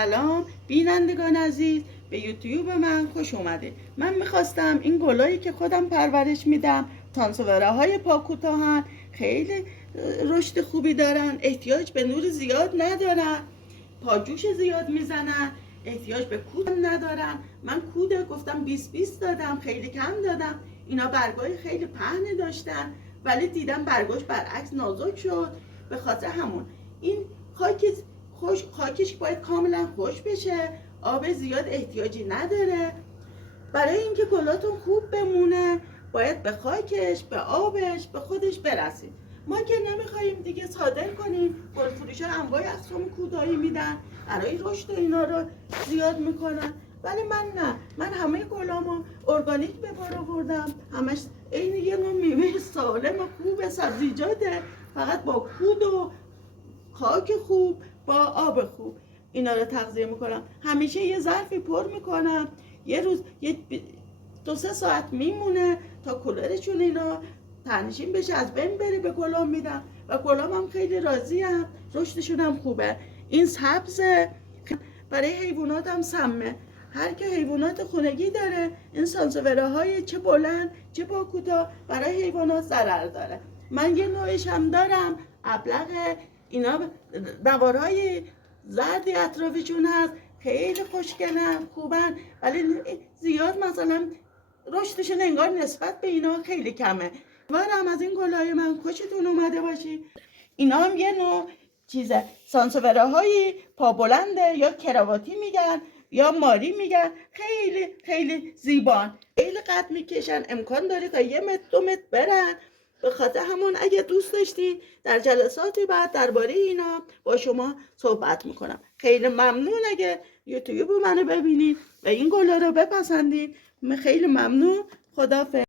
سلام بینندگان عزیز، به یوتیوب من خوش اومده. من میخواستم این گلایی که خودم پرورش میدم، سانسووره های پاکوتاهن، خیلی رشد خوبی دارن، احتیاج به نور زیاد ندارن، پاجوش زیاد میزنن، احتیاج به کود ندارن. من کود گفتم 20 دادم، خیلی کم دادم. اینا برگای خیلی پهنی داشتن، ولی دیدم برگاش برعکس نازک شد. به خاطر همون این خاکش باید کاملا خوش بشه، آب زیاد احتیاجی نداره. برای اینکه گلاتون خوب بمونه باید به خاکش، به آبش، به خودش برسید. ما که نمیخوایم دیگه صادر کنیم، گل فروشا انواع اقسام کودایی میدن، برای رشد اینا رو زیاد میکنن، ولی من نه. من همه گلامو ارگانیک به بار آوردم، همش عین یه نوع میوه سالم خوب سبزیجاته، فقط با کود و خاک خوب، با آب خوب اینا رو تغذیه میکنم. همیشه یه ظرفی پر میکنم، یه روز یه 2-3 ساعت میمونه تا کلرشون اینا تنشین بشه، از بین بره. به گلام میدم و گلام هم خیلی راضی هم، رشدشون هم خوبه. این سبزه، برای حیوانات هم سمه. هر که حیوانات خونگی داره، این سانسووره های چه بلند چه با کوتاه برای حیوانات ضرر داره. من یه نوعش هم دارم، ابلق. اینا نوارهای زردی اطرافشون هست، خیلی خوشگلن، خوبن، ولی زیاد مثلا رشدشون انگار نسبت به اینا خیلی کمه. امیدوارم از این گلای من خوشتون اومده باشی. اینا هم یه نوع چیزه، سانسووره های پا بلنده، یا کراواتی میگن یا ماری میگن. خیلی خیلی زیبان، خیلی قد میکشن، امکان داره تا 1-2 متر برن. به خاطر همون اگه دوست داشتین در جلسات بعد درباره اینا با شما صحبت میکنم. خیلی ممنون اگه یوتیوب منو ببینید و این گلا رو بپسندید. خیلی ممنون. خدافظ.